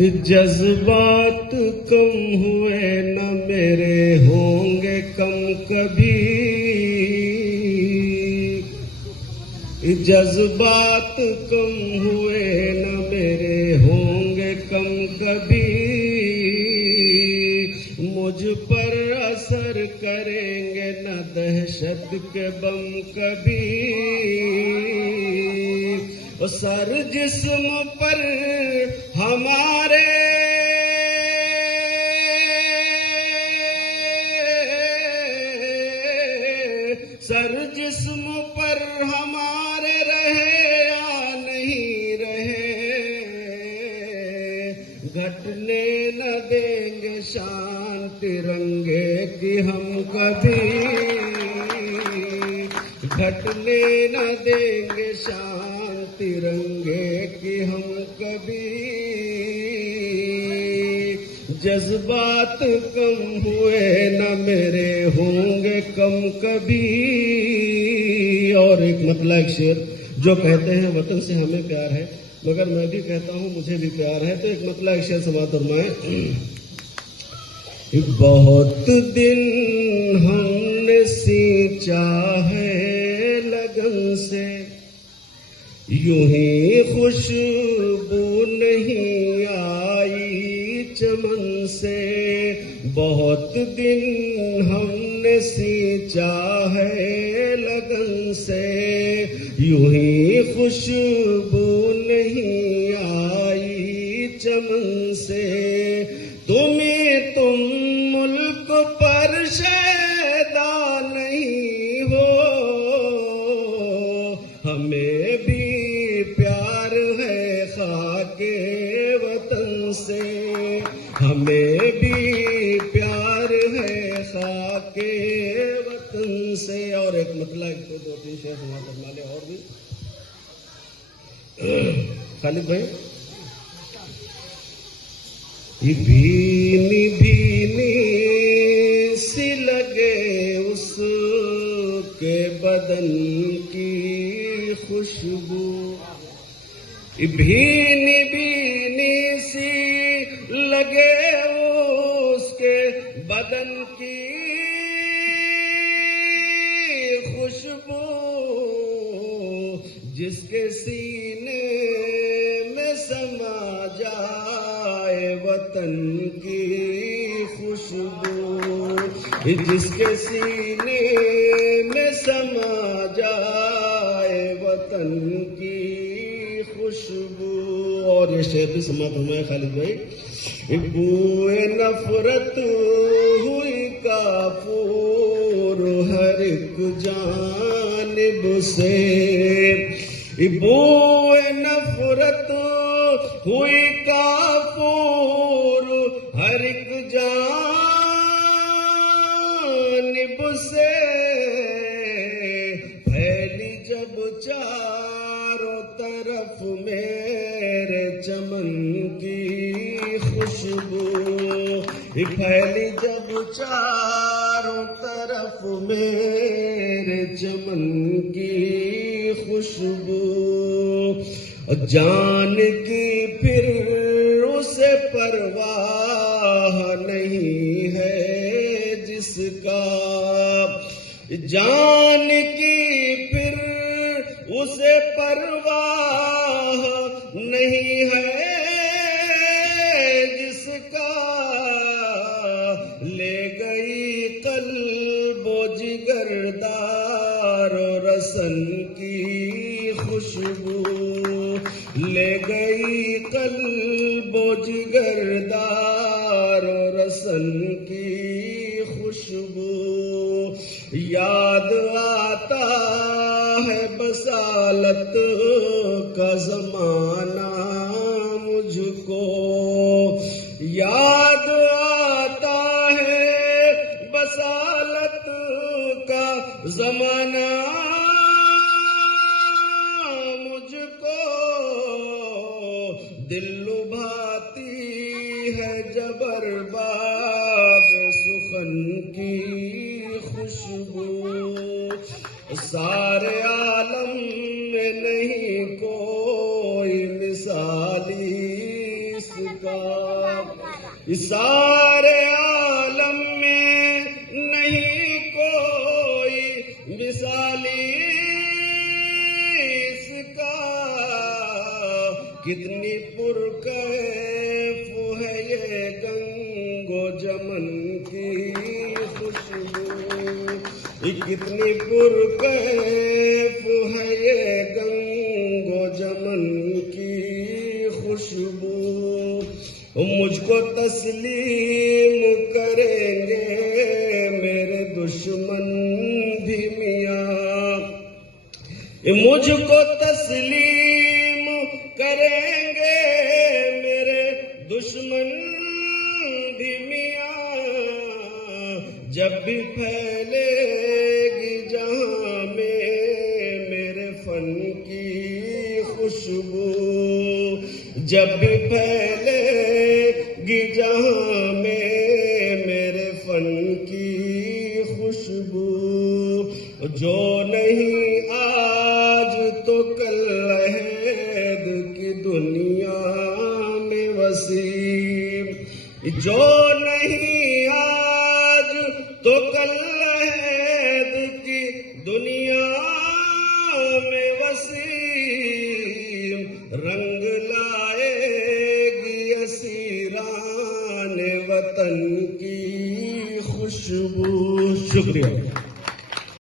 جذبات کم ہوئے نہ میرے ہوں گے کم کبھی، جذبات کم ہوئے نہ میرے ہوں گے کم کبھی، مجھ پر اثر کریں گے نہ دہشت کے بم کبھی، سر جسم پر ہمارے سر جسم پر ہمارے رہے یا نہیں رہے، گھٹنے نہ دیں گے شان ترنگے کی ہم کبھی، گھٹنے نہ دیں گے شان ترنگے کی ہم کبھی، جذبات کم ہوئے نہ میرے ہوں گے کم کبھی۔ اور ایک مطلع ایک شعر جو کہتے ہیں وطن سے ہمیں پیار ہے مگر میں بھی کہتا ہوں مجھے بھی پیار ہے، تو ایک مطلع ایک شعر سماعت فرمائیں۔ بہت دن ہم نے سینچا ہے لگن سے، یوں ہی خوشبو نہیں آئی چمن سے، بہت دن ہم نے سینچا ہے لگن سے، یوں ہی خوشبو نہیں آئی چمن سے، تم ملک پر شیدا نہیں ہو، ہمیں بھی پیار ہے خاک وطن سے، ہمیں بھی پیار ہے خاک وطن سے۔ اور ایک مطلع ایک دو تین شعر سماعت فرما لے اور بھی خالد بھائی۔ یہ بھینی بھینی سی لگے اس کے بدن کی خوشبو، بھینی بھینی سی لگے اس کے بدن کی خوشبو، جس کے سینے میں سما جائے وطن کی خوشبو، جس کے سینے میں سما جائے وطن کی خوشبو۔ اور یہ شعر بھی سماعت فرمائے خالد بھائی۔ بوئے نفرت ہوئی کافور ہر ایک جانب سے، بوئے نفرت ہوئی کافور ہر ایک جانب سے، پھیلی جب چاروں طرف میرے چمن کی خوشبو، پھیلی جب چاروں طرف میرے چمن کی خوشبو، جان کی پھر اسے پرواہ نہیں ہے جس کا، جان کی پھر اسے پرواہ نہیں ہے جس کا، لے گئی قلب و جگر دار و رسن کی خوشبو، لے گئی قلب و جگر دار و رسن کی خوشبو، یاد آتا ہے بسالت کا زمانہ مجھ کو، یاد آتا ہے بسالت کا زمانہ مجھ کو، دل لبھاتی ہے جبر باب سخن کی خوشبو، سارے عالم میں نہیں کوئی مثالی اس کا اس سارے عالم میں نہیں کوئی مثالی اس کا کتنی پرکیف ہے یہ گنگ و جمن کی خوشبو کتنی پرکیف ہے یہ گنگ و جمن کی خوشبو مجھ کو تسلیم کریں گے میرے دشمن بھی میاں مجھ کو تسلیم کریں گے میرے دشمن بھی میاں جب بھی پھیلے گی جہاں میں میرے فن کی خوشبو جب بھی پھیلے گی جہاں میں میرے فن کی خوشبو جو نہیں آج تو کل عہد کی دنیا میں وسیم جو نہیں آج تو کل عہد کی دنیا میں وسیم رنگ لائے گی اسیران وطن کی خوشبو شکریہ